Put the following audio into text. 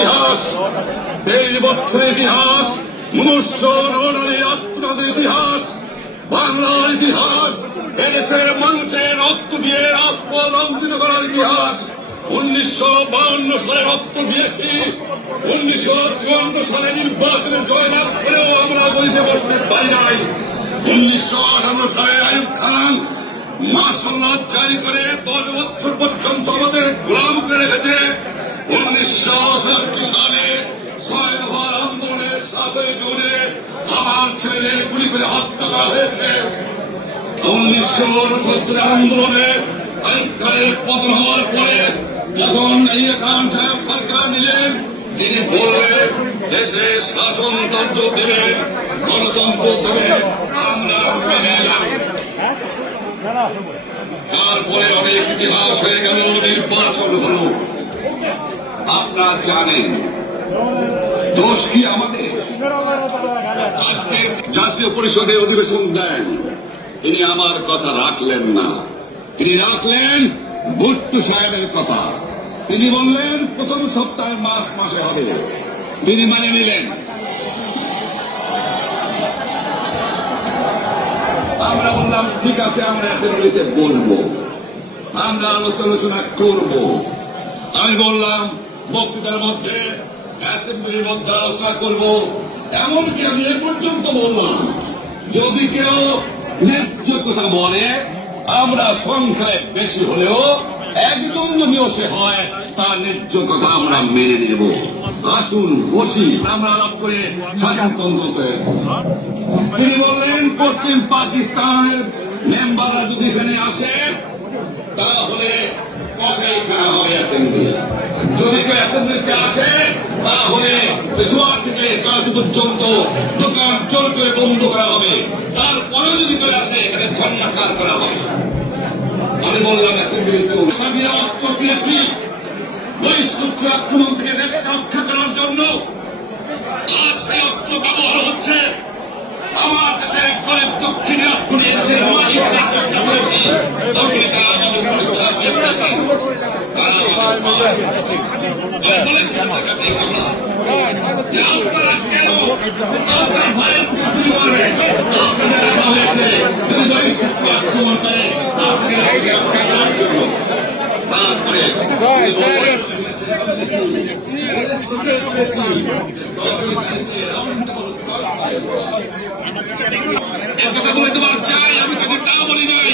ইতিহাস দেড় বছরের ইতিহাস, মনুষ্য নরনারীর আত্মনাদের ইতিহাস, বাংলার ইতিহাস এদেশের মানুষের রক্ত দিয়ে আত্ম রঞ্জিত করার ইতিহাস। উনিশশো বাউন্ন সালে রক্ত দিয়েছি, উনিশশো চুয়ান্ন সালে নির্বাচনে জয়লাভ করেও আমরা বইতে বসতে পারি নাই। উনিশশো আঠান্ন সালে আয়ুব খান মাসাল্লাহ জারি করে দশ বছর পর্যন্ত আমাদের গোলাম করে রেখেছে করা হয়েছে। উনিশশো উনসত্তরের আন্দোলনে আইকারের পতন হওয়ার পরে যখন ইয়ে খান সাহেব শাসনতন্ত্র দেবেন গণতন্ত্র দেবেন আমরা মেনে তারপরে অনেক ইতিহাস হয়ে গেল নির্বাচন হলো। আপনারা জানেন। দোষ কি আমাদের? আজকে জাতীয় পরিষদে অধিবেশন দেন। তিনি আমার কথা রাখলেন না। তিনি রাখলেন ভুট্টু সাহেবের কথা। তিনি বললেন, প্রথম সপ্তাহে মাস মাসে হবে। তিনি মানে নিলেন। আমরা বললাম, ঠিক আছে, আমরা অ্যাসেম্বলিতে বলব। আমরা আলোচনা করব। আমি বললাম বক্তৃতার মধ্যে অ্যাসেম্বলির মধ্যে আলোচনা করব। এমনকি আমি এ পর্যন্ত বললাম, যদি কেউ ন্যায্য কথা বলে, আমরা সংখ্যায় বেশি হলেও একজন যদি সে হয়, তার ন্যায্য কথা আমরা মেনে নেব। আসুন, বসি, আমরা আলাপ করে শাসনতন্ত্রতে তিনি বললেন, পশ্চিম পাকিস্তানের মেম্বাররা যদি এখানে আসে, তাহলে কষাই খাওয়া হবে অ্যাসেম্বলি। যদি কেউ অ্যাসেম্বলিতে আসে, তাহলে পেশোয়ার থেকে কাজু পর্যন্ত দোকান জোর করে বন্ধ করা হবে। তারপরেও যদি কেউ আসে, এখানে সন্ন্যাসার করা হবে। আমি বললাম অ্যাসেম্বলি চোখ আমি রক্ত পেয়েছি বৈশ্বিক আক্রমণ থেকে দেশকে রক্ষা করার জন্য আজ সেই অস্ত্র ব্যবহার হচ্ছে। আমার দেশের গরিব দক্ষিণে এসেছেন মালিককে হত্যা করেছি। আপনি তারা আমাদের উপর ছাপিয়ে এই কথা বলে তোমার চাই আমি যদি তা বলি নাই